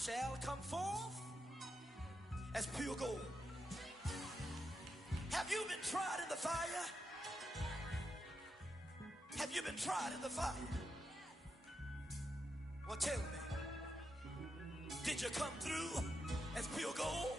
shall come forth as pure gold. Have you been tried in the fire? Have you been tried in the fire? Well, tell me, did you come through as pure gold?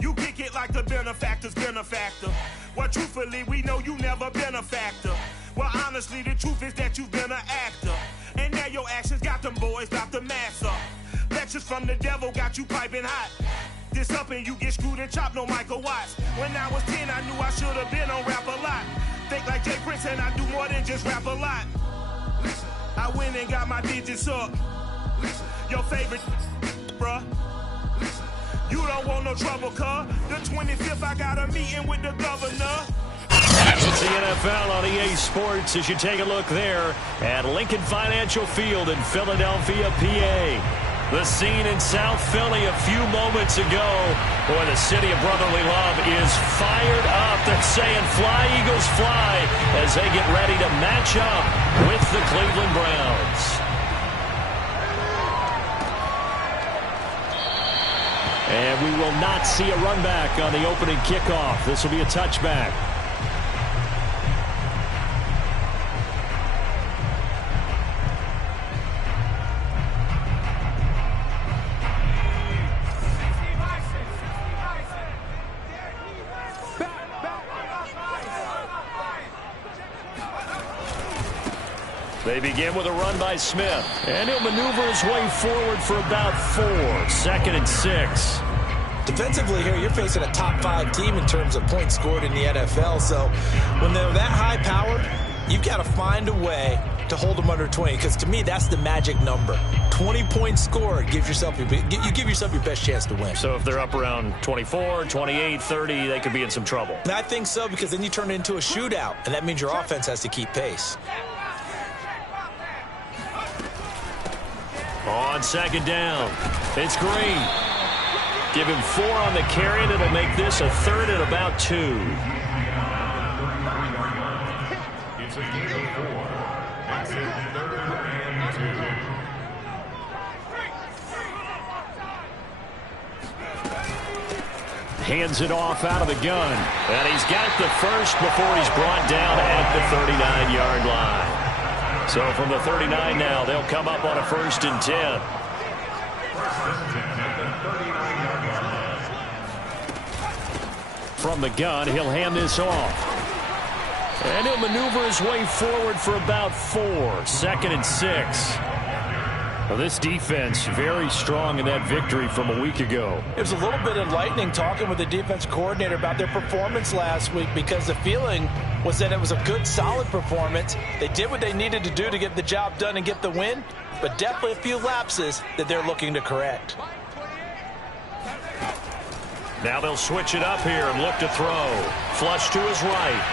You kick it like the benefactor's benefactor. Well, truthfully, we know you never been a factor. Well, honestly, the truth is that you've been an actor. And now your actions got them boys about to mass up. Lectures from the devil got you piping hot. This up and you get screwed and chopped, no Michael Watts. When I was 10, I knew I should have been on Rap a Lot. Think like Jay Prince and I do more than just rap a lot. Listen, I went and got my digits up. Listen, your favorite, bruh. Listen, you don't want no trouble, cuz. The 25th, I got a meeting with the governor. It's the NFL on EA Sports as you take a look there at Lincoln Financial Field in Philadelphia, PA. The scene in South Philly a few moments ago. Boy, the city of brotherly love is fired up. They're saying fly, Eagles, fly as they get ready to match up with the Cleveland Browns. And we will not see a run back on the opening kickoff. This will be a touchback. They begin with a run by Smith. And he'll maneuver his way forward for about 4. 2nd and 6. Defensively here, you're facing a top 5 team in terms of points scored in the NFL. So when they're that high-powered, you've got to find a way to hold them under 20. Because to me, that's the magic number. 20 points scored gives yourself you give yourself your best chance to win. So if they're up around 24, 28, 30, they could be in some trouble. And I think so, because then you turn it into a shootout, and that means your offense has to keep pace. On 2nd down, it's Green. Give him 4 on the carry, and it'll make this a 3rd and about 2. It's a gain of 4. That's it, 3rd and 2. Hands it off out of the gun. And he's got the first before he's brought down at the 39-yard line. So from the 39 now, they'll come up on a 1st and 10. From the gun, he'll hand this off. And he'll maneuver his way forward for about 4. 2nd and 6. Well, this defense very strong in that victory from a week ago. It was a little bit enlightening talking with the defense coordinator about their performance last week, because the feeling was that it was a good, solid performance. They did what they needed to do to get the job done and get the win, but definitely a few lapses that they're looking to correct. Now they'll switch it up here and look to throw. Flush to his right.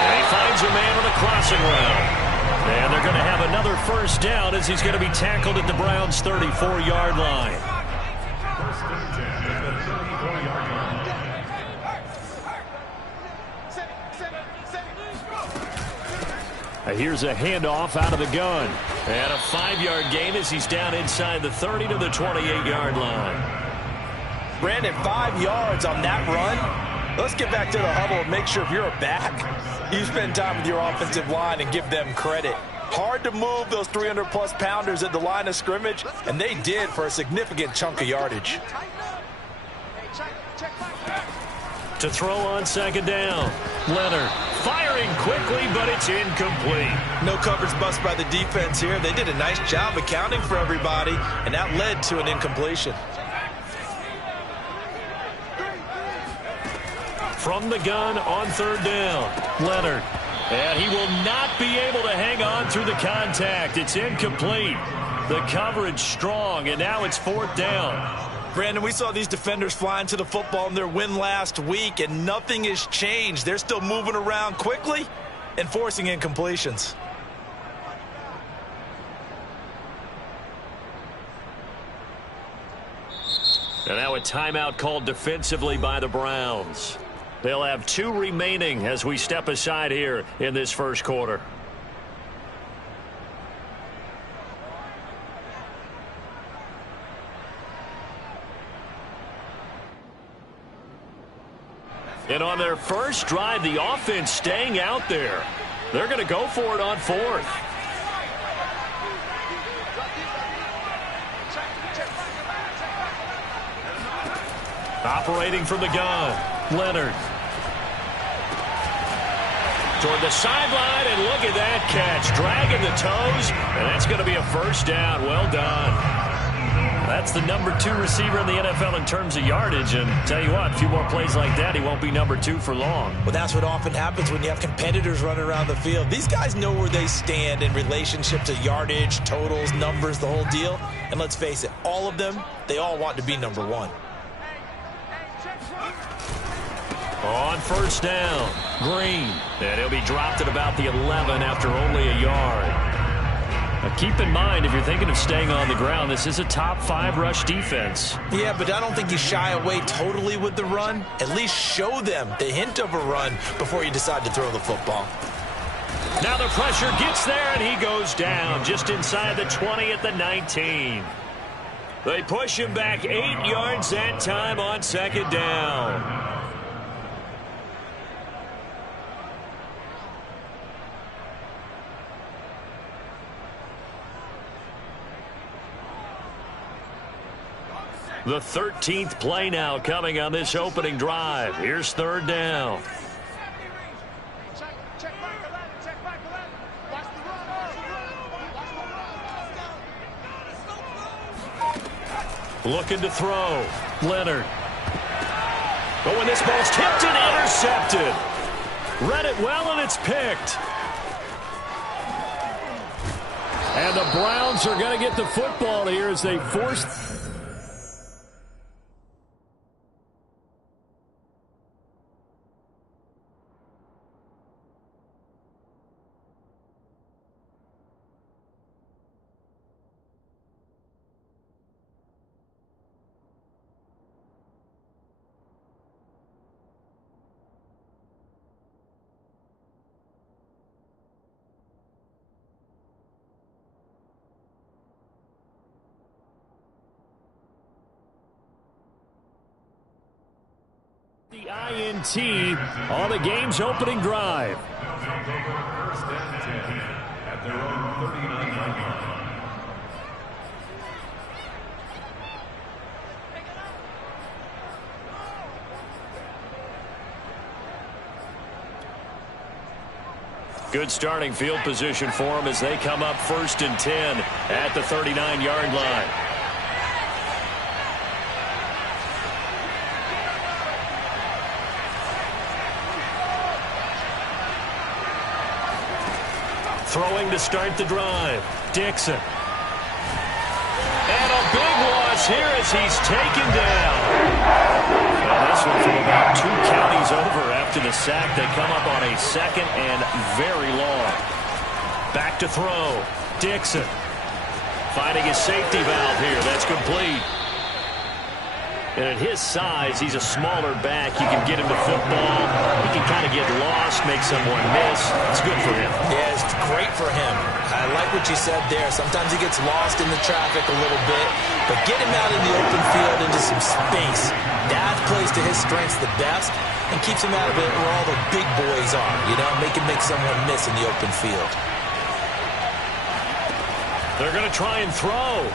And he finds a man on the crossing route. And they're going to have another 1st down as he's going to be tackled at the Browns' 34-yard line. Here's a handoff out of the gun. And a 5-yard gain as he's down inside the 30 to the 28-yard line. Brandon, 5 yards on that run. Let's get back to the huddle and make sure if you're a back, you spend time with your offensive line and give them credit. Hard to move those 300-plus pounders at the line of scrimmage, and they did for a significant chunk of yardage. To throw on 2nd down. Leonard firing quickly, but it's incomplete. No coverage bust by the defense here. They did a nice job accounting for everybody, and that led to an incompletion. From the gun on 3rd down. Leonard. And he will not be able to hang on through the contact. It's incomplete. The coverage strong, and now it's 4th down. Brandon, we saw these defenders flying to the football in their win last week, and nothing has changed. They're still moving around quickly and forcing incompletions. And now a timeout called defensively by the Browns. They'll have 2 remaining as we step aside here in this 1st quarter. And on their first drive, the offense staying out there. They're going to go for it on fourth. Operating from the gun, Leonard. Toward the sideline, and look at that catch. Dragging the toes, and that's going to be a first down. Well done. That's the number 2 receiver in the NFL in terms of yardage. And tell you what, a few more plays like that, he won't be number 2 for long. Well, that's what often happens when you have competitors running around the field. These guys know where they stand in relationship to yardage, totals, numbers, the whole deal. And let's face it, all of them, they all want to be number 1. On first down, Green. And he'll be dropped at about the 11 after only a yard. Now keep in mind, if you're thinking of staying on the ground, this is a top 5 rush defense. Yeah, but I don't think you shy away totally with the run. At least show them the hint of a run before you decide to throw the football. Now the pressure gets there, and he goes down just inside the 20 at the 19. They push him back 8 yards that time on second down. The 13th play now coming on this opening drive. Here's third down. Looking to throw. Leonard. But when this ball's tipped and intercepted. Read it well, and it's picked. And the Browns are going to get the football here as they force... The INT on the game's opening drive. First and 10 at their own 39-yard line. Good starting field position for them as they come up first and 10 at the 39-yard line. Throwing to start the drive. Dixon. And a big loss here as he's taken down. And this one from about 2 counties over after the sack. They come up on a second and very long. Back to throw. Dixon. Finding his safety valve here. That's complete. And at his size, he's a smaller back. You can get him to football. He can kind of get lost, make someone miss. It's good for him. Yeah, it's great for him. I like what you said there. Sometimes he gets lost in the traffic a little bit, but get him out in the open field into some space. That plays to his strengths the best and keeps him out of it where all the big boys are, you know, make someone miss in the open field. They're going to try and throw.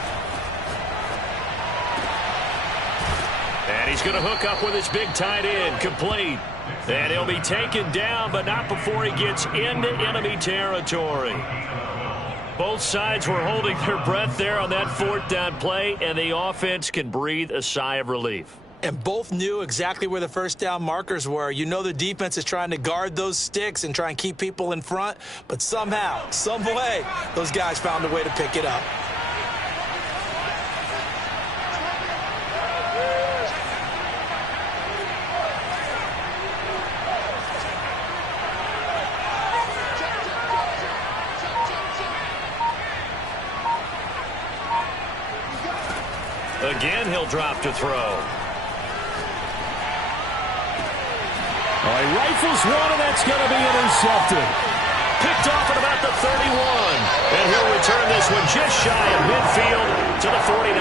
And he's going to hook up with his big tight end, complete. And he'll be taken down, but not before he gets into enemy territory. Both sides were holding their breath there on that fourth down play, and the offense can breathe a sigh of relief. And both knew exactly where the first down markers were. You know the defense is trying to guard those sticks and try and keep people in front, but somehow, some way, those guys found a way to pick it up. Again, he'll drop to throw. He rifles one, and that's going to be intercepted. Picked off at about the 31. And he'll return this one just shy of midfield to the 49.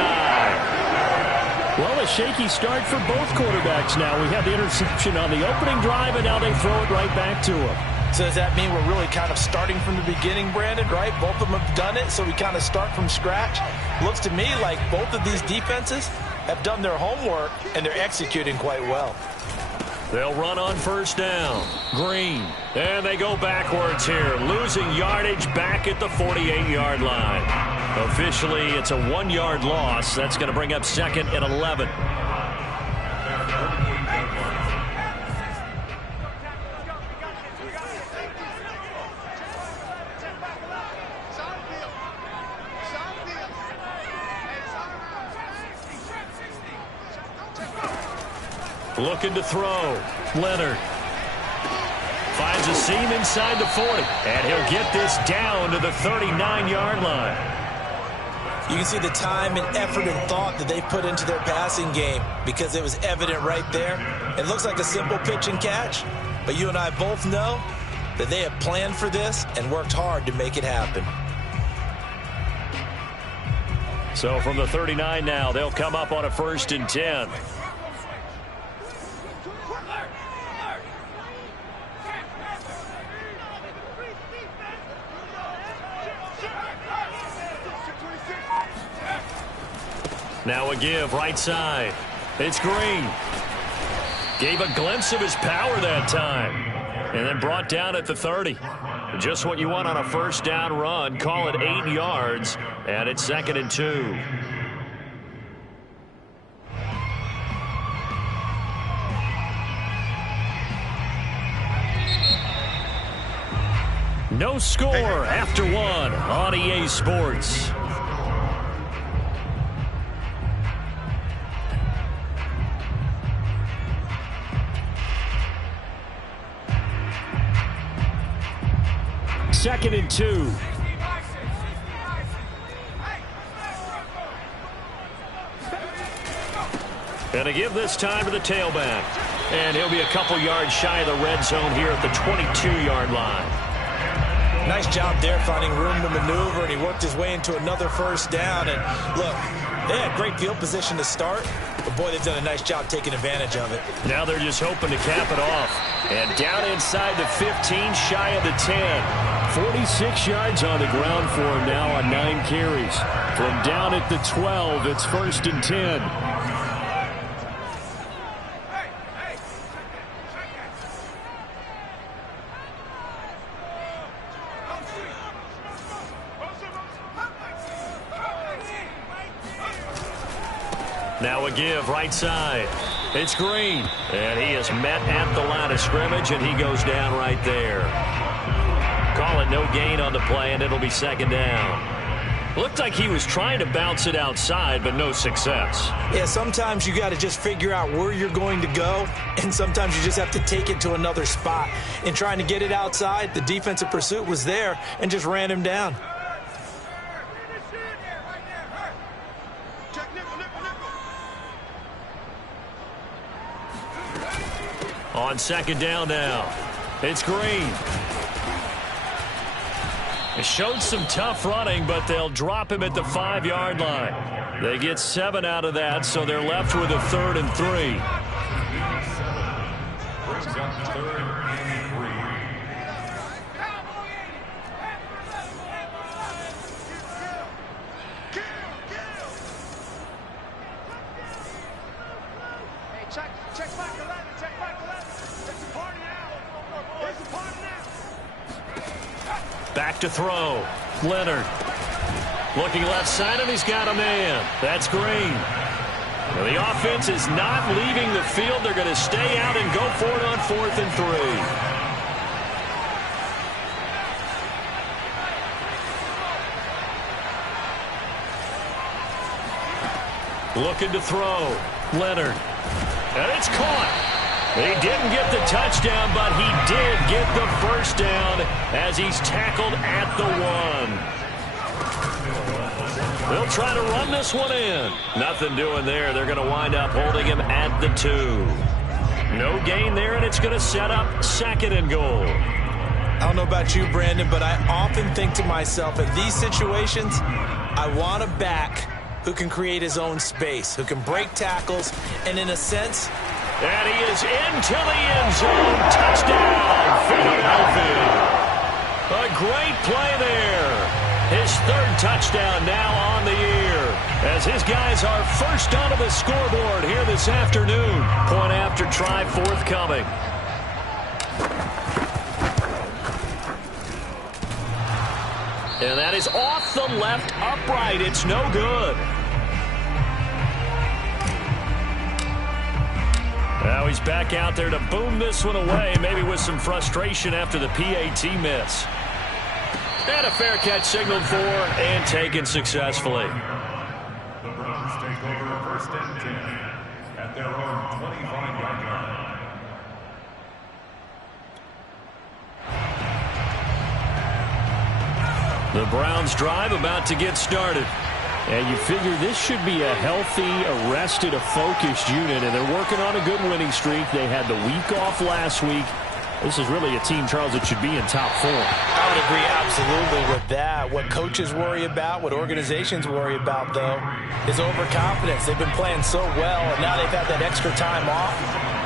Well, a shaky start for both quarterbacks now. We had the interception on the opening drive, and now they throw it right back to him. So does that mean we're really kind of starting from the beginning, Brandon, right? Both of them have done it, so we kind of start from scratch. Looks to me like both of these defenses have done their homework, and they're executing quite well. They'll run on first down. Green. And they go backwards here, losing yardage back at the 48-yard line. Officially, it's a 1-yard loss. That's going to bring up 2nd and 11. Looking to throw. Leonard finds a seam inside the 40, and he'll get this down to the 39-yard line. You can see the time and effort and thought that they put into their passing game because it was evident right there. It looks like a simple pitch and catch, but you and I both know that they have planned for this and worked hard to make it happen. So from the 39 now, they'll come up on a 1st and 10. Now a give right side. It's Green. Gave a glimpse of his power that time. And then brought down at the 30. Just what you want on a first down run. Call it 8 yards. And it's 2nd and 2. No score after 1 on EA Sports. Second and 2. And a give this time to the tailback. And he'll be a couple yards shy of the red zone here at the 22-yard line. Nice job there finding room to maneuver, and he worked his way into another first down. And look, they had great field position to start, but boy, they've done a nice job taking advantage of it. Now they're just hoping to cap it off. And down inside the 15, shy of the 10. 46 yards on the ground for him now on 9 carries. From down at the 12, it's 1st and 10. Now a give right side. It's Green. And he is met at the line of scrimmage, and he goes down right there. Call it no gain on the play, and it'll be 2nd down. Looked like he was trying to bounce it outside, but no success. Yeah, sometimes you got to just figure out where you're going to go, and sometimes you just have to take it to another spot. In trying to get it outside, the defensive pursuit was there and just ran him down. On 2nd down now, it's Green. It showed some tough running, but they'll drop him at the 5-yard line. They get 7 out of that, so they're left with a 3rd and 3. Brings up 3rd and 3. Check back 11. Check back 11. It's a party now. It's a party now. Back to throw. Leonard. Looking left side, and he's got a man. That's Green. Well, the offense is not leaving the field. They're going to stay out and go for it on 4th and 3. Looking to throw. Leonard. And it's caught. He didn't get the touchdown, but he did get the first down as he's tackled at the 1. They'll try to run this one in. Nothing doing there. They're going to wind up holding him at the 2. No gain there, and it's going to set up 2nd and goal. I don't know about you, Brandon, but I often think to myself, in these situations, I want to back who can create his own space, who can break tackles, and in a sense... And he is into the end zone. Touchdown, Philadelphia. A great play there. His third touchdown now on the year, as his guys are first onto the scoreboard here this afternoon. Point after try forthcoming. And that is off the left upright. It's no good. Now he's back out there to boom this one away, maybe with some frustration after the PAT miss. And a fair catch signaled for and taken successfully. The Browns take over first and 10 at their own 25-yard line. The Browns drive about to get started. And you figure this should be a healthy, arrested, a focused unit, and they're working on a good winning streak. They had the week off last week. This is really a team, Charles, that should be in top form. I would agree absolutely with that. What coaches worry about, what organizations worry about, though, is overconfidence. They've been playing so well, and now they've had that extra time off.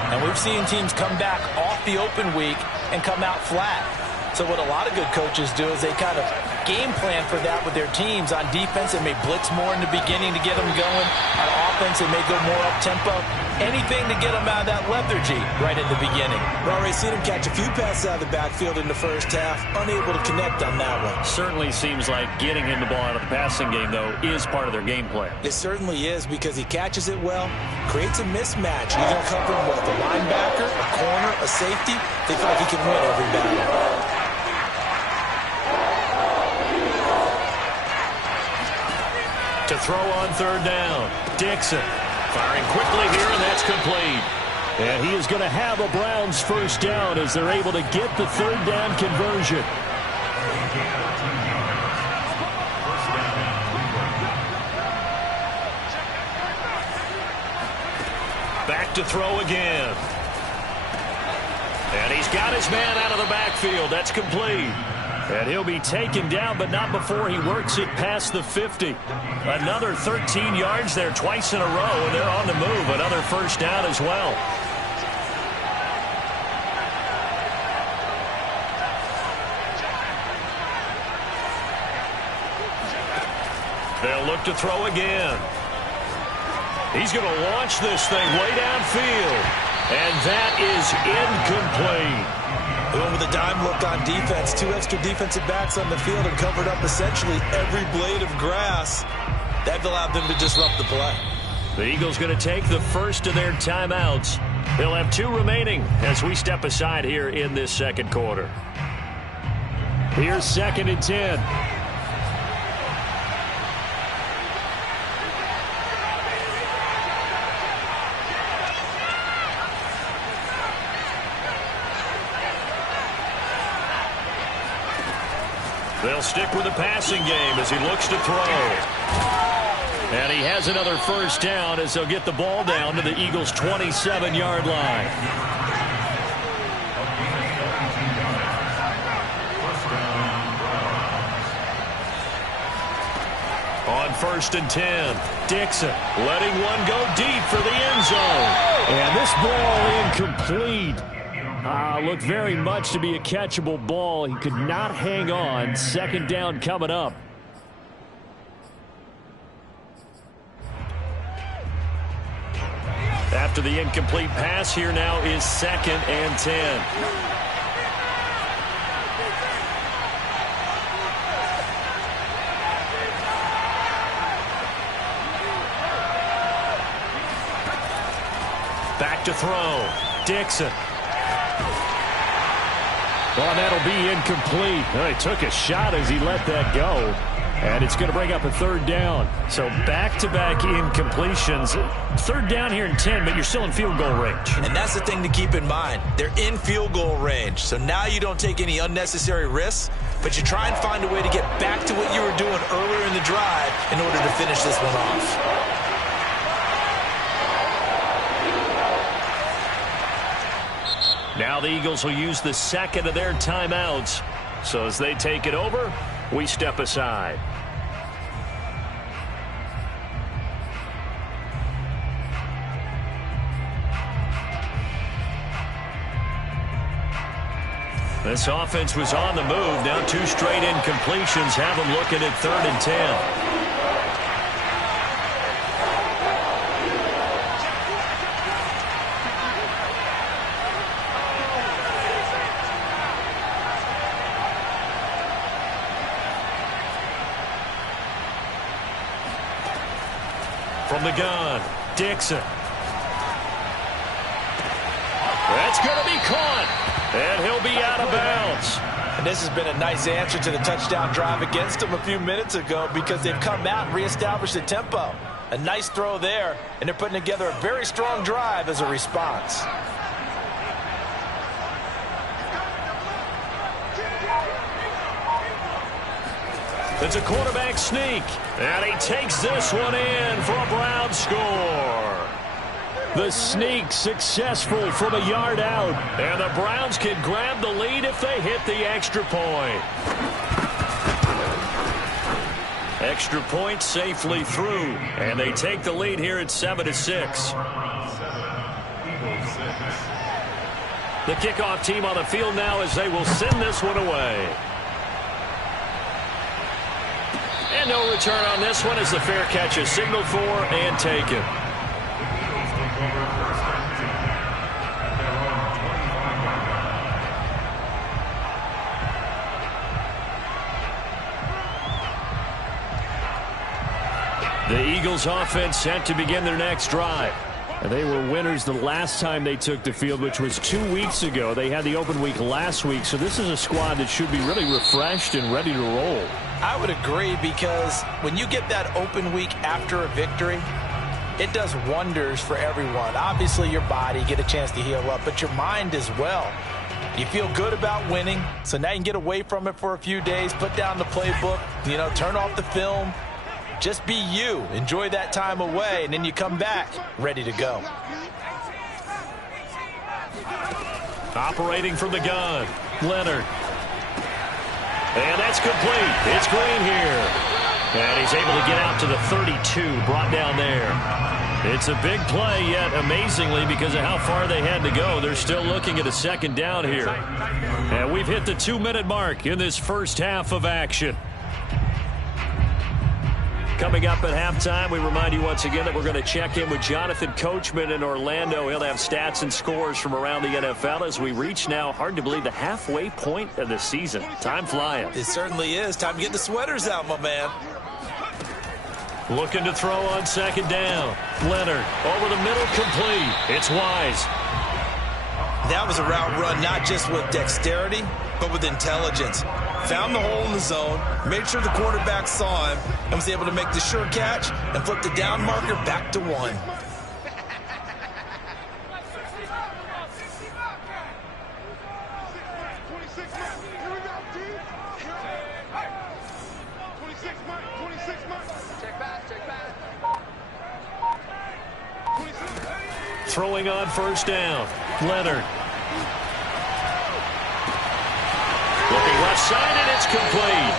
And we've seen teams come back off the open week and come out flat. So what a lot of good coaches do is they kind of game plan for that with their teams. On defense, they may blitz more in the beginning to get them going. On offense, they may go more up-tempo. Anything to get them out of that lethargy right in the beginning. We've already seen him catch a few passes out of the backfield in the first half, unable to connect on that one. Certainly seems like getting him the ball out of the passing game, though, is part of their game plan. It certainly is, because he catches it well, creates a mismatch. You're going to cover him with a linebacker, a corner, a safety. They feel like he can win every battle. To throw on third down, Dixon firing quickly here, and that's complete. And he is going to have a Browns first down as they're able to get the third down conversion. Back to throw again. And he's got his man out of the backfield. That's complete. And he'll be taken down, but not before he works it past the 50. Another 13 yards there twice in a row, and they're on the move. Another first down as well. They'll look to throw again. He's going to launch this thing way downfield. And that is incomplete. Going with a dime look on defense. Two extra defensive backs on the field and covered up essentially every blade of grass. That allowed them to disrupt the play. The Eagles going to take the first of their timeouts. They'll have two remaining as we step aside here in this second quarter. Here's 2nd and 10. They'll stick with the passing game as he looks to throw. And he has another first down as they'll get the ball down to the Eagles' 27-yard line. On 1st and 10, Dixon letting one go deep for the end zone. And this ball incomplete. Looked very much to be a catchable ball. He could not hang on. 2nd down coming up. After the incomplete pass, here now is 2nd and 10. Back to throw. Dixon. Well, that'll be incomplete. Well, he took a shot as he let that go. And it's going to bring up a 3rd down. So back-to-back incompletions. 3rd down here in 10, but you're still in field goal range. And that's the thing to keep in mind. They're in field goal range. So now you don't take any unnecessary risks, but you try and find a way to get back to what you were doing earlier in the drive in order to finish this one off. Now the Eagles will use the 2nd of their timeouts. So as they take it over, we step aside. This offense was on the move. Now 2 straight incompletions have them looking at 3rd and 10. From the gun, Dixon. That's going to be caught, and he'll be out of bounds. And this has been a nice answer to the touchdown drive against them a few minutes ago because they've come out and reestablished the tempo. A nice throw there, and they're putting together a very strong drive as a response. It's a quarterback sneak, and he takes this one in for a Brown score. The sneak successful from a yard out, and the Browns can grab the lead if they hit the extra point. Extra point safely through, and they take the lead here at 7-6. The kickoff team on the field now as they will send this one away. And no return on this one as the fair catch is signaled for and taken. The Eagles offense set to begin their next drive. And they were winners the last time they took the field, which was 2 weeks ago. They had the open week last week, so this is a squad that should be really refreshed and ready to roll. I would agree because when you get that open week after a victory, it does wonders for everyone. Obviously, your body, get a chance to heal up, but your mind as well. You feel good about winning, so now you can get away from it for a few days, put down the playbook, turn off the film. Just be you. Enjoy that time away, and then you come back ready to go. Operating from the gun, Leonard. And that's complete. It's Green here. And he's able to get out to the 32, brought down there. It's a big play, yet amazingly, because of how far they had to go, they're still looking at a second down here. And we've hit the 2-minute mark in this first half of action. Coming up at halftime, we remind you once again that we're going to check in with Jonathan Coachman in Orlando. He'll have stats and scores from around the NFL as we reach now, hard to believe, the halfway point of the season. Time flying. It certainly is. Time to get the sweaters out, my man. Looking to throw on second down. Leonard over the middle, complete. It's Wise. That was a route run not just with dexterity, but with intelligence. Found the hole in the zone, made sure the quarterback saw him, and was able to make the sure catch and flip the down marker back to 1. Throwing on first down. Leonard. Looking left side, and it's complete.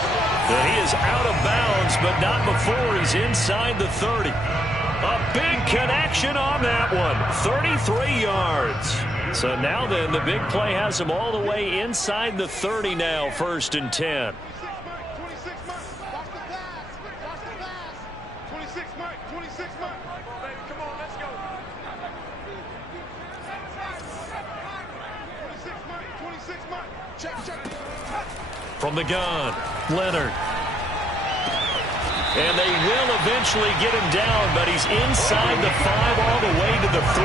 And he is out of bounds, but not before he's inside the 30. A big connection on that one. 33 yards. So now then, the big play has him all the way inside the 30 now, 1st and 10. From the gun, Leonard. And they will eventually get him down, but he's inside the 5 all the way to the 3.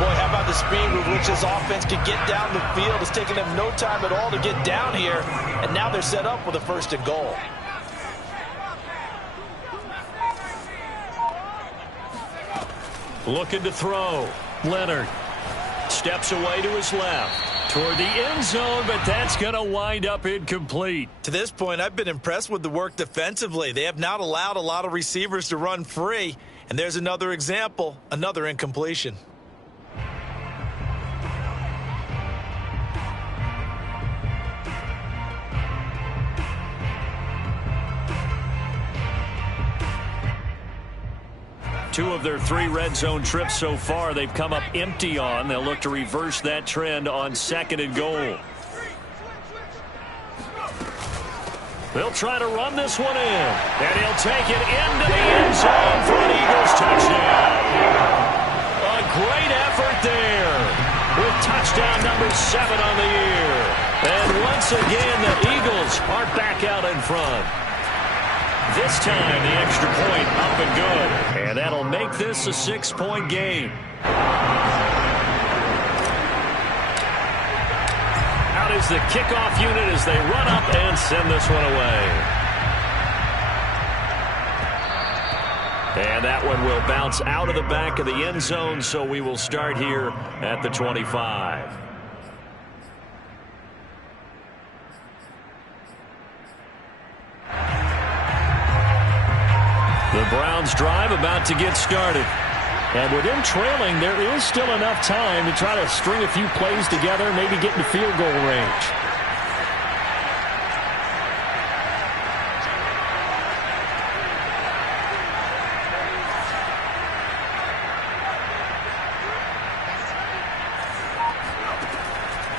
Boy, how about the speed with which this offense could get down the field? It's taken them no time at all to get down here, and now they're set up with a 1st and goal. Looking to throw. Leonard steps away to his left. Toward the end zone, but that's going to wind up incomplete. To this point, I've been impressed with the work defensively. They have not allowed a lot of receivers to run free. And there's another example, another incompletion. Two of their 3 red zone trips so far, they've come up empty on. They'll look to reverse that trend on 2nd and goal. They'll try to run this one in. And he'll take it into the end zone for an Eagles touchdown. A great effort there with touchdown number 7 on the year. And once again, the Eagles are back out in front. This time, the extra point up and good. And that'll make this a 6-point game. Out is the kickoff unit as they run up and send this one away. And that one will bounce out of the back of the end zone, so we will start here at the 25. The Browns drive about to get started. And with them trailing, there is still enough time to try to string a few plays together, maybe get into field goal range.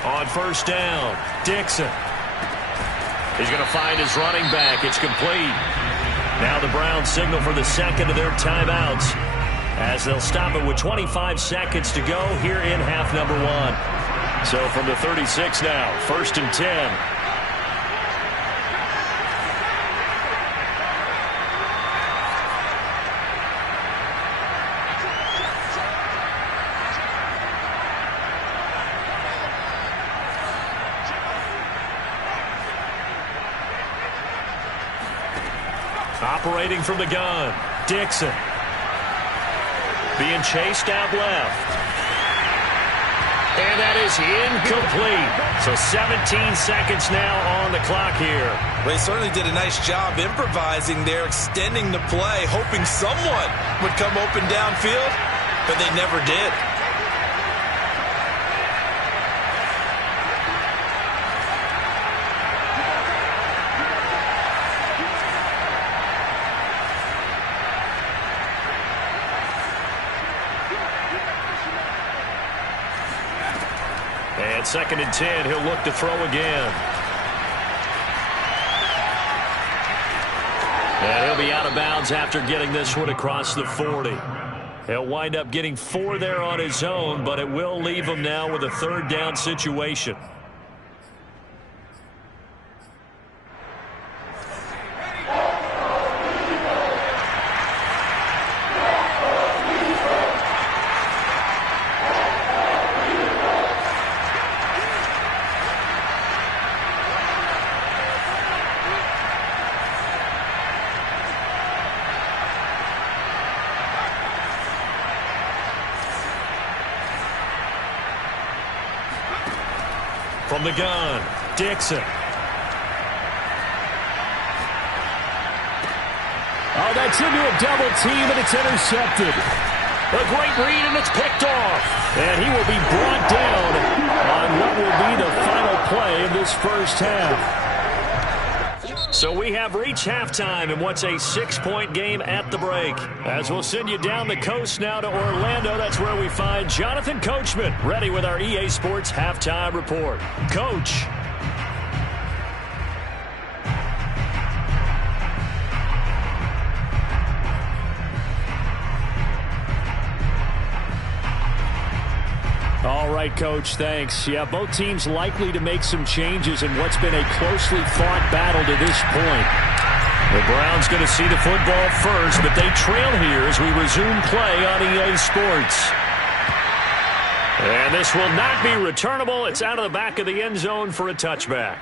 On first down, Dixon. He's going to find his running back. It's complete. Now the Browns signal for the second of their timeouts as they'll stop it with 25 seconds to go here in half number 1. So from the 36 now, 1st and 10. Operating from the gun, Dixon. Being chased out left. And that is incomplete. So 17 seconds now on the clock here. They certainly did a nice job improvising there, extending the play, hoping someone would come open downfield, but they never did. And 2nd and 10, he'll look to throw again. And he'll be out of bounds after getting this one across the 40. He'll wind up getting 4 there on his own, but it will leave him now with a 3rd down situation. From the gun, Dixon. Oh, that's into a double team, and it's intercepted. A great read, and it's picked off. And he will be brought down on what will be the final play of this first half. So we have reached halftime in what's a 6-point game at the break. As we'll send you down the coast now to Orlando, that's where we find Jonathan Coachman, ready with our EA Sports Halftime Report. Coach. All right, Coach, thanks. Yeah, both teams likely to make some changes in what's been a closely fought battle to this point. The Browns going to see the football first, but they trail here as we resume play on EA Sports. And this will not be returnable. It's out of the back of the end zone for a touchback.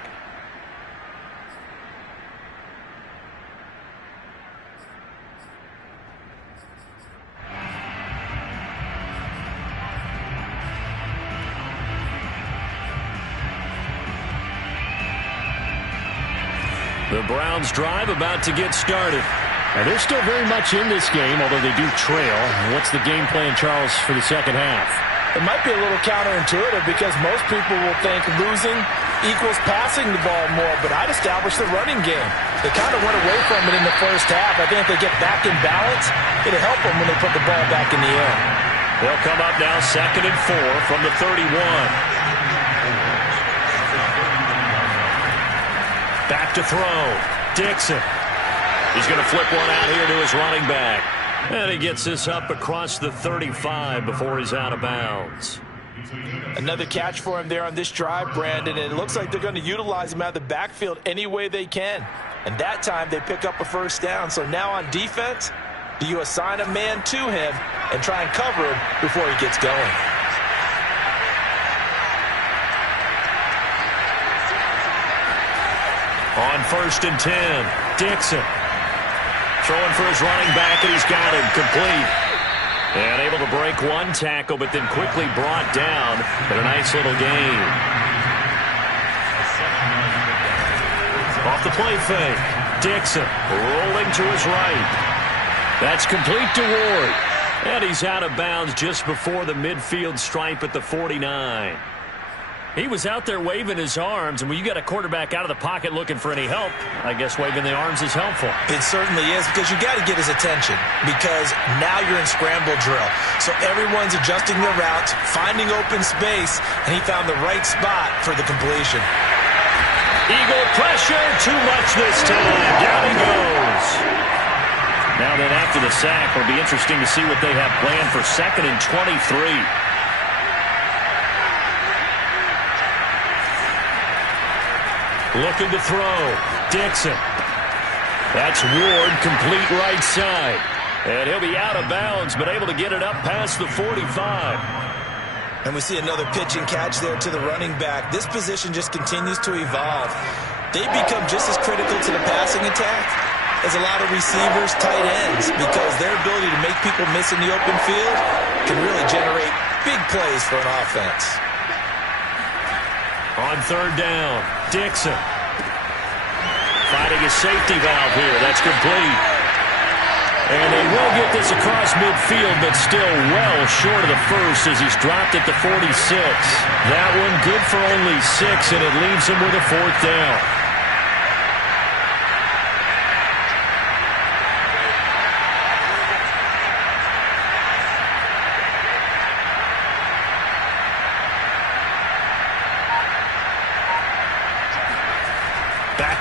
The Browns drive about to get started. And they're still very much in this game, although they do trail. What's the game plan, Charles, for the second half? It might be a little counterintuitive because most people will think losing equals passing the ball more, but I'd establish the running game. They kind of went away from it in the first half. I think if they get back in balance, it'll help them when they put the ball back in the air. They'll come up now 2nd and 4 from the 31. Back to throw. Dixon. He's going to flip one out here to his running back. And he gets this up across the 35 before he's out of bounds. Another catch for him there on this drive, Brandon. And it looks like they're going to utilize him out of the backfield any way they can. And that time they pick up a first down. So now on defense, do you assign a man to him and try and cover him before he gets going? On 1st and 10, Dixon. Throwing for his running back, and he's got him complete. And able to break one tackle, but then quickly brought down. But a nice little gain. Off the play fake. Dixon rolling to his right. That's complete to Ward. And he's out of bounds just before the midfield stripe at the 49. He was out there waving his arms, and when you got a quarterback out of the pocket looking for any help, I guess waving the arms is helpful. It certainly is, because you got to get his attention, because now you're in scramble drill. So everyone's adjusting their routes, finding open space, and he found the right spot for the completion. Eagle pressure, too much this time. Down he goes. Now then, after the sack, it'll be interesting to see what they have planned for 2nd and 23. Looking to throw. Dixon. That's Ward, complete right side. And he'll be out of bounds, but able to get it up past the 45. And we see another pitch and catch there to the running back. This position just continues to evolve. They become just as critical to the passing attack as a lot of receivers, tight ends, because their ability to make people miss in the open field can really generate big plays for an offense. On 3rd down, Dixon. Finding a safety valve here. That's complete. And they will get this across midfield, but still well short of the first as he's dropped at the 46. That one good for only 6, and it leaves him with a 4th down.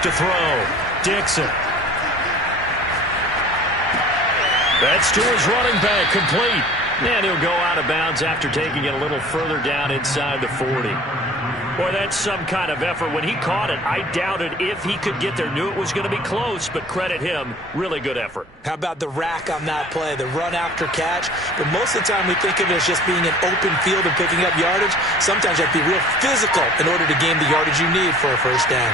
To throw. Dixon. That's to his running back, complete. And he'll go out of bounds after taking it a little further down inside the 40. Boy, that's some kind of effort. When he caught it, I doubted if he could get there. Knew it was going to be close, but credit him. Really good effort. How about the rack on that play, the run after catch? But most of the time we think of it as just being an open field and picking up yardage. Sometimes you have to be real physical in order to gain the yardage you need for a first down.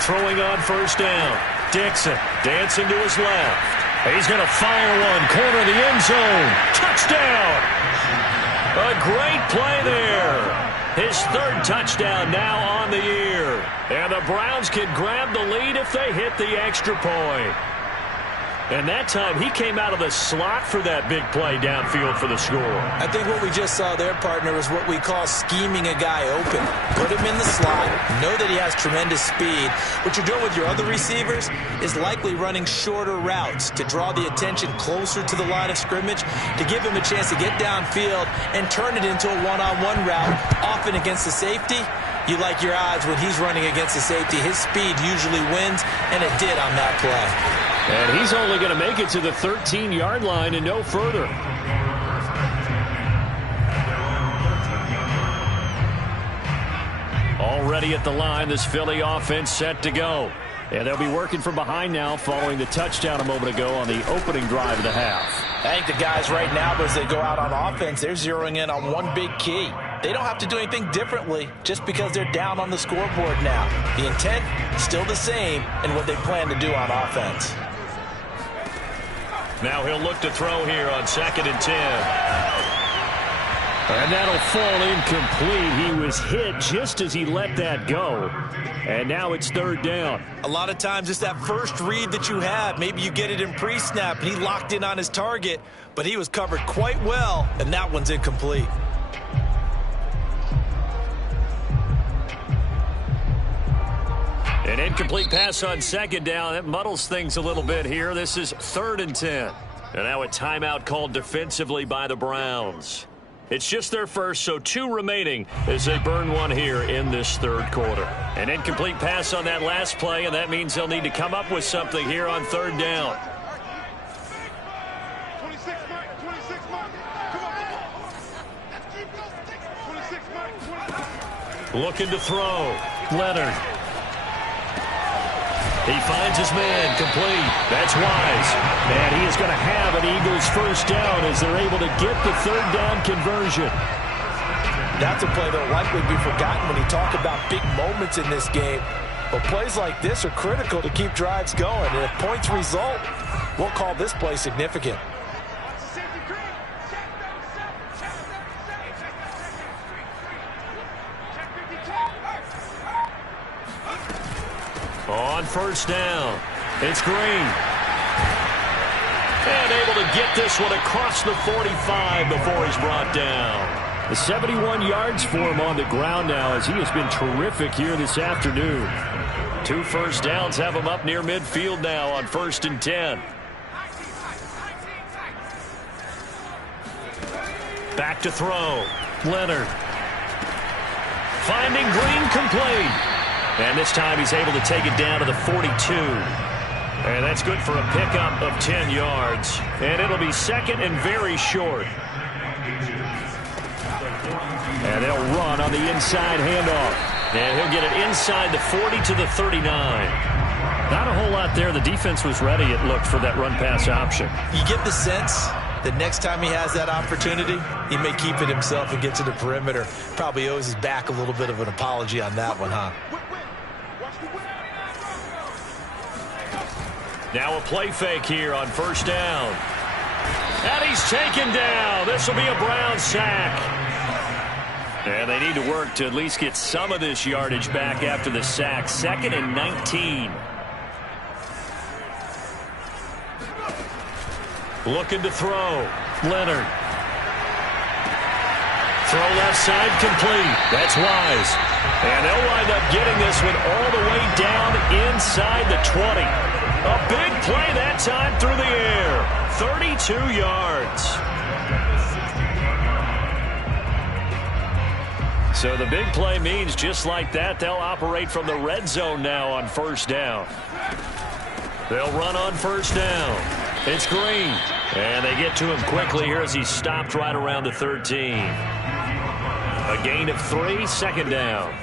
Throwing on 1st down. Dixon dancing to his left. He's going to fire one. Corner of the end zone. Touchdown. A great play there. His 3rd touchdown now on the year. And the Browns can grab the lead if they hit the extra point. And that time he came out of the slot for that big play downfield for the score. I think what we just saw there, partner, is what we call scheming a guy open. Put him in the slot, know that he has tremendous speed. What you're doing with your other receivers is likely running shorter routes to draw the attention closer to the line of scrimmage, to give him a chance to get downfield and turn it into a one-on-one route, often against the safety. You like your odds when he's running against the safety. His speed usually wins, and it did on that play. And he's only going to make it to the 13-yard line and no further. Already at the line, this Philly offense set to go. And they'll be working from behind now following the touchdown a moment ago on the opening drive of the half. I think the guys right now, as they go out on offense, they're zeroing in on one big key. They don't have to do anything differently just because they're down on the scoreboard now. The intent is still the same in what they plan to do on offense. Now he'll look to throw here on 2nd and 10. And that'll fall incomplete. He was hit just as he let that go. And now it's 3rd down. A lot of times it's that first read that you have. Maybe you get it in pre-snap, and he locked in on his target, but he was covered quite well, and that one's incomplete. An incomplete pass on 2nd down. That muddles things a little bit here. This is 3rd and 10. And now a timeout called defensively by the Browns. It's just their first, so 2 remaining as they burn one here in this third quarter. An incomplete pass on that last play, and that means they'll need to come up with something here on third down. 26, Mike. 26, Mike. Come on. 26, Mike. 26. Looking to throw. Leonard. He finds his man, complete. That's Wise. And he is going to have an Eagles first down as they're able to get the third down conversion. That's a play that will likely be forgotten when you talk about big moments in this game. But plays like this are critical to keep drives going. And if points result, we'll call this play significant. On first down, it's Green. And able to get this one across the 45 before he's brought down. The 71 yards for him on the ground now as he has been terrific here this afternoon. 2 first downs have him up near midfield now on 1st and 10. Back to throw. Leonard. Finding Green complete. And this time he's able to take it down to the 42. And that's good for a pickup of 10 yards. And it'll be second and very short. And they'll run on the inside handoff. And he'll get it inside the 40 to the 39. Not a whole lot there. The defense was ready, it looked, for that run-pass option. You get the sense that next time he has that opportunity, he may keep it himself and get to the perimeter. Probably owes his back a little bit of an apology on that one, huh? Now a play fake here on first down. And he's taken down. This will be a Brown sack. And they need to work to at least get some of this yardage back after the sack. 2nd and 19. Looking to throw. Leonard. Throw left side complete. That's Wise. And they'll wind up getting this one all the way down inside the 20. A big play that time through the air. 32 yards. So the big play means just like that, they'll operate from the red zone now on first down. They'll run on first down. It's Green. And they get to him quickly here as he's stopped right around the 13. A gain of 3, 2nd down.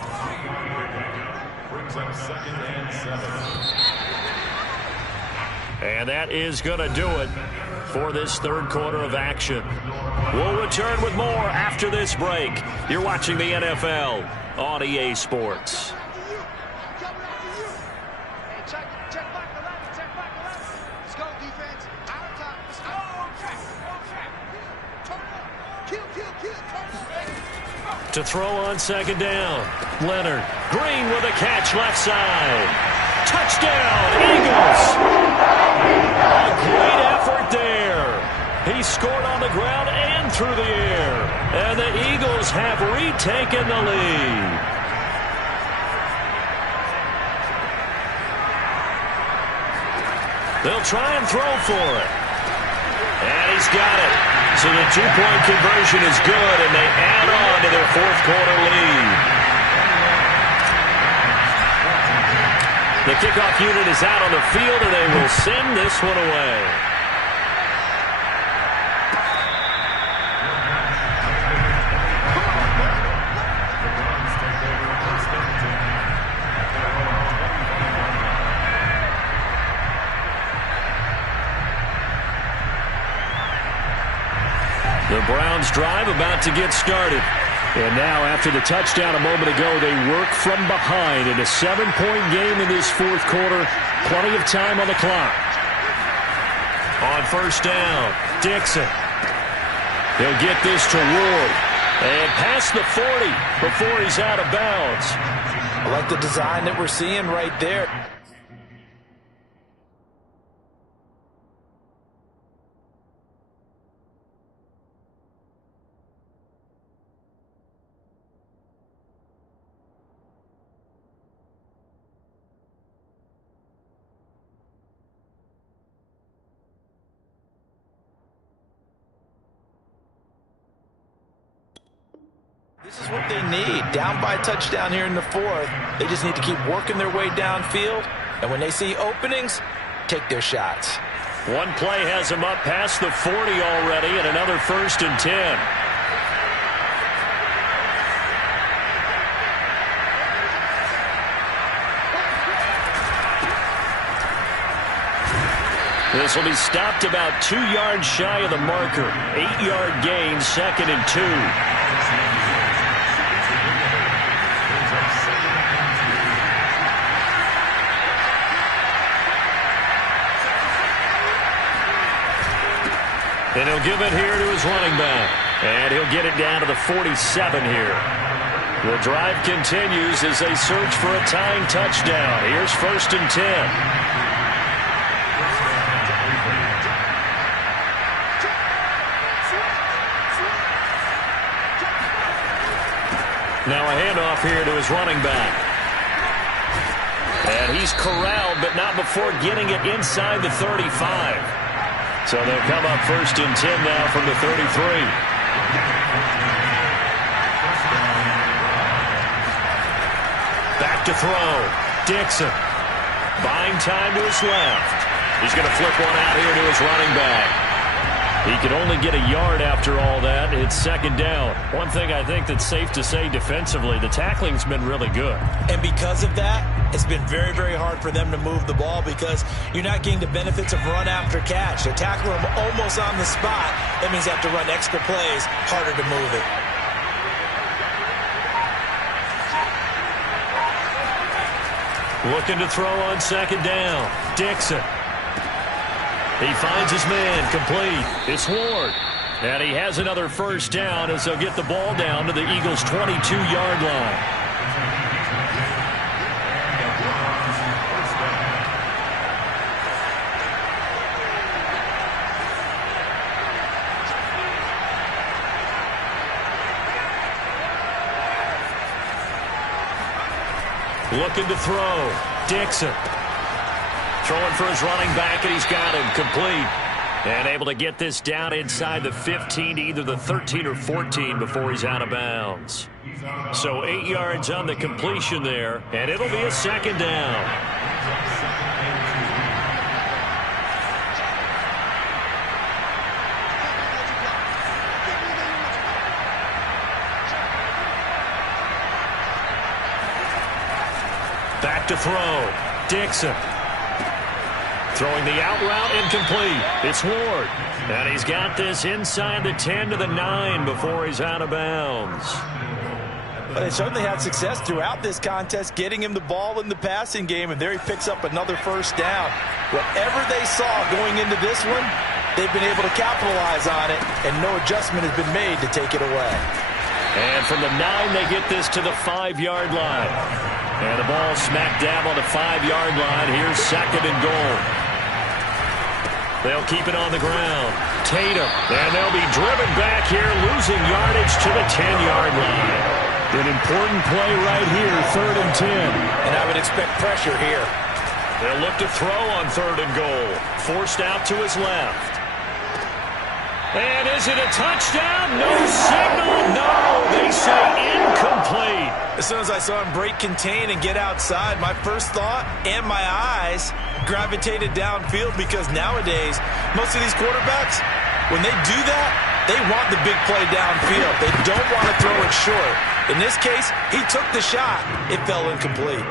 Brings up 2nd and 7. And that is going to do it for this third quarter of action. We'll return with more after this break. You're watching the NFL on EA Sports. To throw on 2nd down. Leonard. Green with a catch left side. Touchdown, Eagles! A great effort there. He scored on the ground and through the air. And the Eagles have retaken the lead. They'll try and throw for it. And he's got it. So the 2-point conversion is good, and they add on to their 4th quarter lead. The kickoff unit is out on the field, and they will send this one away. The Browns drive about to get started. And now, after the touchdown a moment ago, they work from behind in a 7-point game in this 4th quarter. Plenty of time on the clock. On first down, Dixon. He'll get this to Ward. And past the 40 before he's out of bounds. I like the design that we're seeing right there. This is what they need. Down by a touchdown here in the fourth. They just need to keep working their way downfield. And when they see openings, take their shots. One play has them up past the 40 already, and another 1st and 10. This will be stopped about 2 yards shy of the marker. 8-yard gain, 2nd and 2. And he'll give it here to his running back. And he'll get it down to the 47 here. The drive continues as they search for a tying touchdown. Here's 1st and 10. Now a handoff here to his running back. And he's corralled, but not before getting it inside the 35. So they'll come up 1st and 10 now from the 33. Back to throw. Dixon. Buying time to his left. He's going to flip one out here to his running back. He could only get a yard after all that. It's 2nd down. One thing I think that's safe to say defensively, the tackling's been really good. And because of that, it's been very, very hard for them to move the ball because you're not getting the benefits of run after catch. They're tackling them almost on the spot. That means they have to run extra plays, harder to move it. Looking to throw on 2nd down. Dixon. He finds his man, complete. It's Ward. And he has another 1st down as they'll get the ball down to the Eagles' 22-yard line. Looking to throw. Dixon. Throwing for his running back, and he's got him complete. And able to get this down inside the 15 to either the 13 or 14 before he's out of bounds. So 8 yards on the completion there, and it'll be a 2nd down. Back to throw. Dixon. Throwing the out route incomplete. It's Ward. And he's got this inside the 10 to the 9 before he's out of bounds. But they certainly had success throughout this contest, getting him the ball in the passing game, and there he picks up another 1st down. Whatever they saw going into this one, they've been able to capitalize on it, and no adjustment has been made to take it away. And from the 9, they get this to the 5-yard line. And the ball smack dab on the 5-yard line. Here's 2nd and goal. They'll keep it on the ground. Tatum. And they'll be driven back here, losing yardage to the 10-yard line. An important play right here, 3rd and 10. And I would expect pressure here. They'll look to throw on 3rd and goal. Forced out to his left. And is it a touchdown? No signal. No, they say incomplete. As soon as I saw him break contain and get outside, my first thought and my eyes gravitated downfield because nowadays, most of these quarterbacks, when they do that, they want the big play downfield. They don't want to throw it short. In this case, he took the shot. It fell incomplete.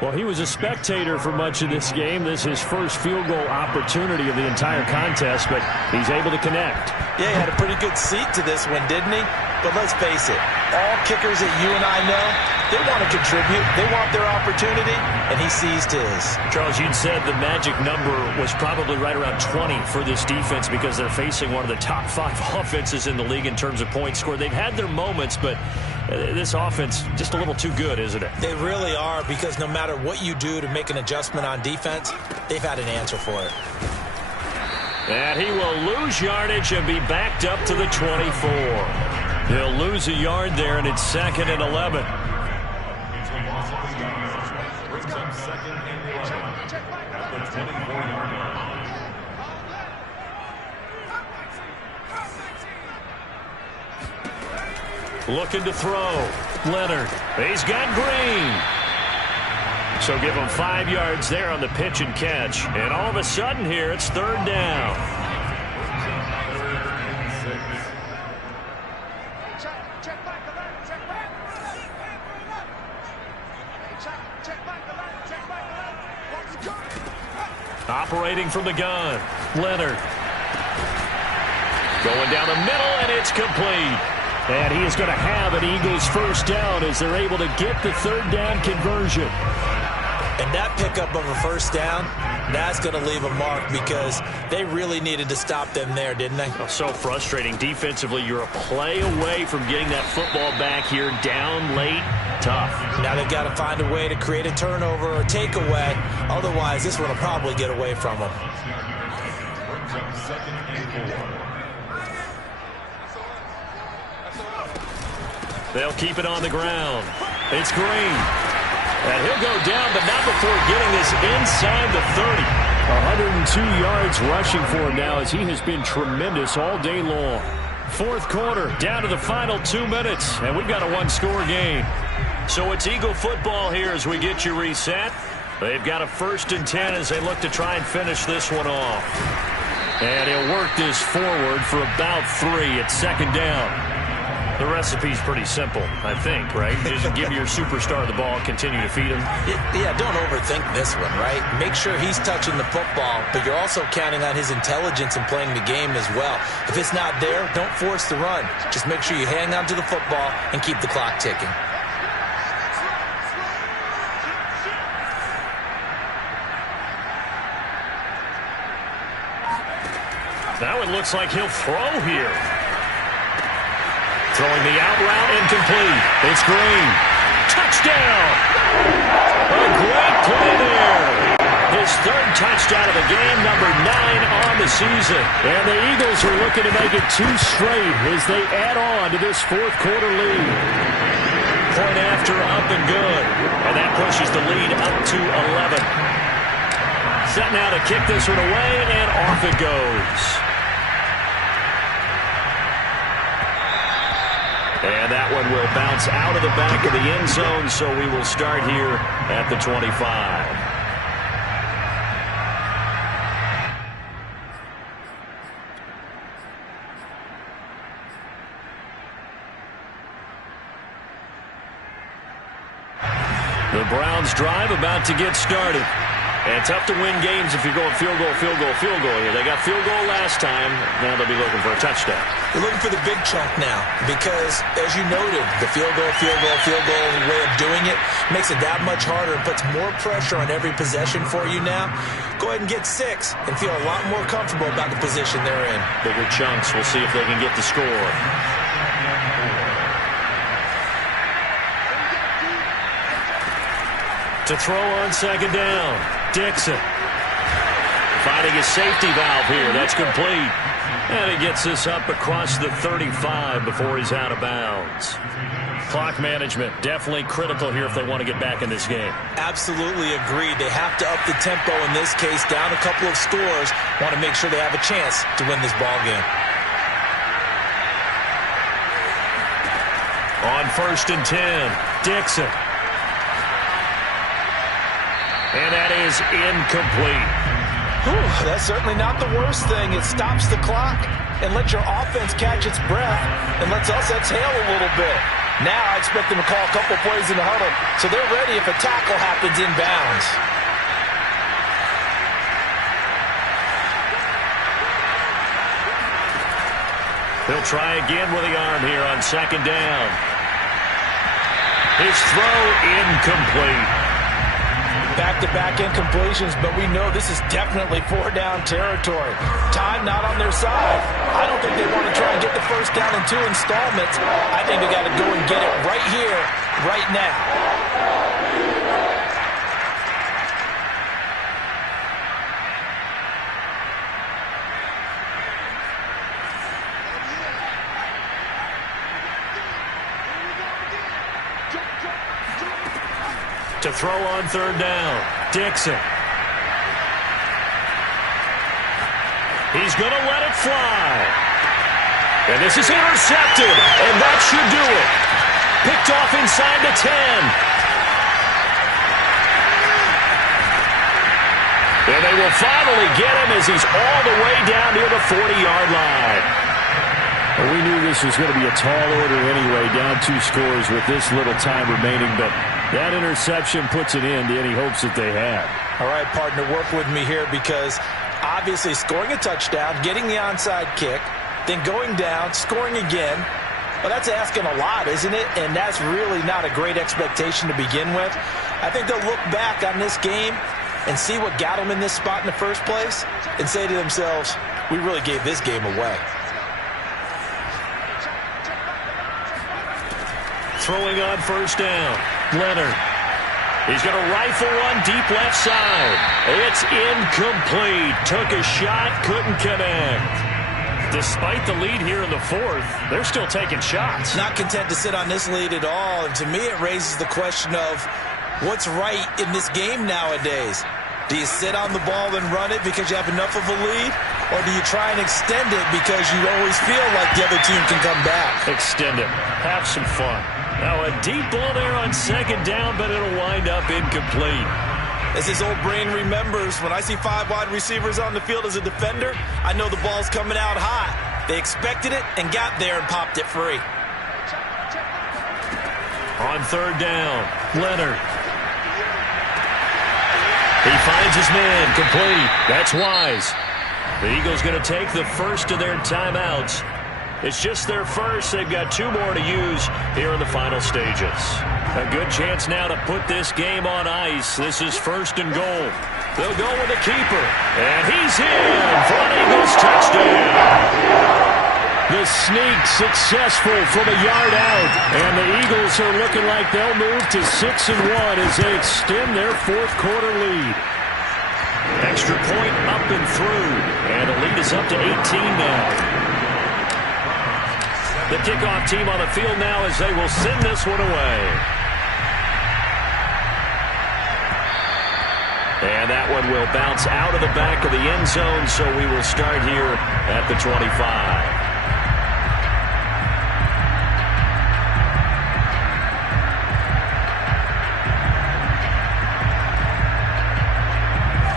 Well, he was a spectator for much of this game. This is his first field goal opportunity of the entire contest, but he's able to connect. Yeah, he had a pretty good seat to this one, didn't he? But let's face it, all kickers that you and I know, they want to contribute. They want their opportunity, and he seized his. Charles, you'd said the magic number was probably right around 20 for this defense because they're facing one of the top 5 offenses in the league in terms of points scored. They've had their moments, but this offense just a little too good, isn't it? They really are, because no matter what you do to make an adjustment on defense, they've had an answer for it. And he will lose yardage and be backed up to the 24. He'll lose a yard there, and it's 2nd and 11. Looking to throw. Leonard. He's got Green. So give him 5 yards there on the pitch and catch. And all of a sudden here, it's third down. Check back the line. Check back. Check back the line. Check back the line. Watch the gun. Operating from the gun. Leonard. Going down the middle, and it's complete. And he is going to have an Eagles first down as they're able to get the third down conversion. And that pickup of a first down, that's going to leave a mark because they really needed to stop them there, didn't they? Oh, so frustrating. Defensively, you're a play away from getting that football back here down late. Tough. Now they've got to find a way to create a turnover or takeaway. Otherwise, this one will probably get away from them. They'll keep it on the ground. It's Green. And he'll go down, but not before getting this inside the 30. 102 yards rushing for him now as he has been tremendous all day long. Fourth quarter, down to the final 2 minutes, and we've got a one-score game. So it's Eagle football here as we get you reset. They've got a 1st and 10 as they look to try and finish this one off. And he'll work this forward for about 3 at second down. The recipe's pretty simple, I think, right? Just give your superstar the ball, continue to feed him. Yeah, don't overthink this one, right? Make sure he's touching the football, but you're also counting on his intelligence in playing the game as well. If it's not there, don't force the run. Just make sure you hang on to the football and keep the clock ticking. Now it looks like he'll throw here. Throwing the out route incomplete. It's Green. Touchdown! A great play there. His 3rd touchdown of the game, number 9 on the season. And the Eagles are looking to make it 2 straight as they add on to this 4th quarter lead. Point after up and good. And that pushes the lead up to 11. Set now to kick this one away, and off it goes. And that one will bounce out of the back of the end zone, so we will start here at the 25. The Browns drive about to get started. And tough to win games if you're going field goal here. They got field goal last time. Now they'll be looking for a touchdown. They're looking for the big chunk now because, as you noted, the field goal way of doing it makes it that much harder and puts more pressure on every possession for you now. Go ahead and get 6 and feel a lot more comfortable about the position they're in. Bigger chunks. We'll see if they can get the score. To throw on second down. Dixon finding his safety valve here. That's complete. And he gets this up across the 35 before he's out of bounds. Clock management definitely critical here if they want to get back in this game. Absolutely agreed. They have to up the tempo in this case, down a couple of scores. Want to make sure they have a chance to win this ball game. On 1st and 10, Dixon. And that is incomplete. Whew, that's certainly not the worst thing. It stops the clock and lets your offense catch its breath and lets us exhale a little bit. Now I expect them to call a couple plays in the huddle so they're ready if a tackle happens inbounds. He'll try again with the arm here on second down. His throw incomplete. Back-to-back incompletions, but we know this is definitely 4-down territory. Time not on their side. I don't think they want to try and get the first down in 2 installments. I think they got to go and get it right here, right now. To throw on third down, Dixon. He's going to let it fly. And this is intercepted, and that should do it. Picked off inside the 10. And they will finally get him as he's all the way down near the 40-yard line. Well, we knew this was going to be a tall order anyway, down 2 scores with this little time remaining, but that interception puts an end to any hopes that they had. All right, partner, work with me here because obviously scoring a touchdown, getting the onside kick, then going down, scoring again, well, that's asking a lot, isn't it? And that's really not a great expectation to begin with. I think they'll look back on this game and see what got them in this spot in the first place and say to themselves, we really gave this game away. Throwing on first down, Leonard. He's going to rifle one deep left side. It's incomplete. Took a shot, couldn't connect. Despite the lead here in the fourth, they're still taking shots. Not content to sit on this lead at all. And to me, it raises the question of what's right in this game nowadays. Do you sit on the ball and run it because you have enough of a lead? Or do you try and extend it because you always feel like the other team can come back? Extend it. Have some fun. Now a deep ball there on second down, but it'll wind up incomplete. As his old brain remembers, when I see 5 wide receivers on the field as a defender, I know the ball's coming out hot. They expected it and got there and popped it free. On third down, Leonard. He finds his man, complete. That's Wise. The Eagles going to take the first of their timeouts. It's just their first. They've got 2 more to use here in the final stages. A good chance now to put this game on ice. This is first and goal. They'll go with the keeper. And he's in for an Eagles touchdown. The sneak successful from a yard out. And the Eagles are looking like they'll move to 6-1 as they extend their fourth quarter lead. Extra point up and through. And the lead is up to 18 now. The kickoff team on the field now as they will send this one away. And that one will bounce out of the back of the end zone, so we will start here at the 25.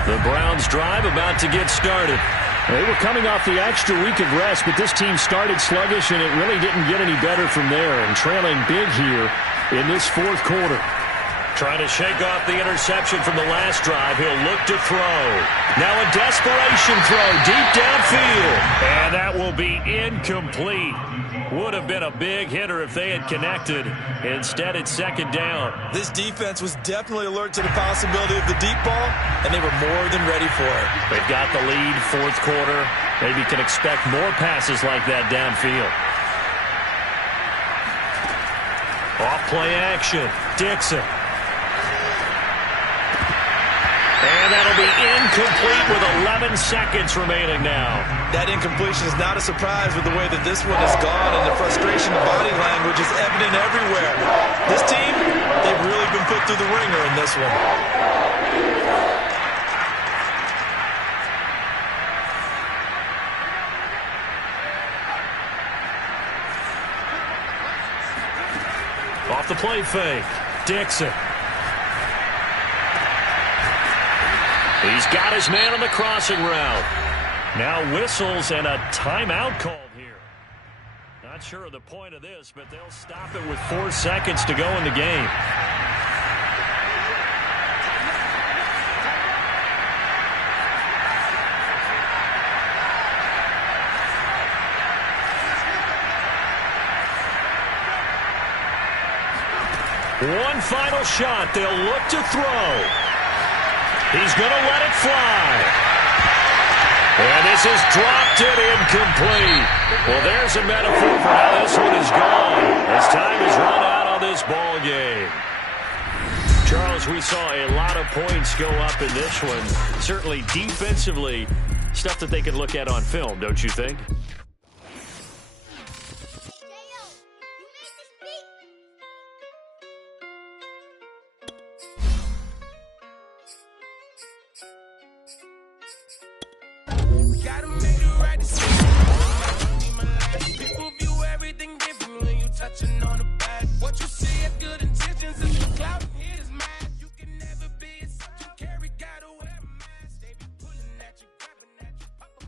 The Browns drive about to get started. They were coming off the extra week of rest, but this team started sluggish, and it really didn't get any better from there, and trailing big here in this fourth quarter. Trying to shake off the interception from the last drive. He'll look to throw. Now a desperation throw deep downfield. And that will be incomplete. Would have been a big hitter if they had connected. Instead, it's second down. This defense was definitely alert to the possibility of the deep ball, and they were more than ready for it. They've got the lead, fourth quarter. Maybe can expect more passes like that downfield. Off play action. Dixon. And that'll be incomplete with 11 seconds remaining now. That incompletion is not a surprise with the way that this one has gone, and the frustration of body language is evident everywhere. This team, they've really been put through the ringer in this one. Off the play fake. Dixon. He's got his man on the crossing route. Now whistles and a timeout called here. Not sure of the point of this, but they'll stop it with 4 seconds to go in the game. One final shot. They'll look to throw. He's going to let it fly. And this has dropped it incomplete. Well, there's a metaphor for how this one is gone as time has run out on this ball game. Charles, we saw a lot of points go up in this one. Certainly defensively, stuff that they can look at on film, don't you think? Gotta make the right decision.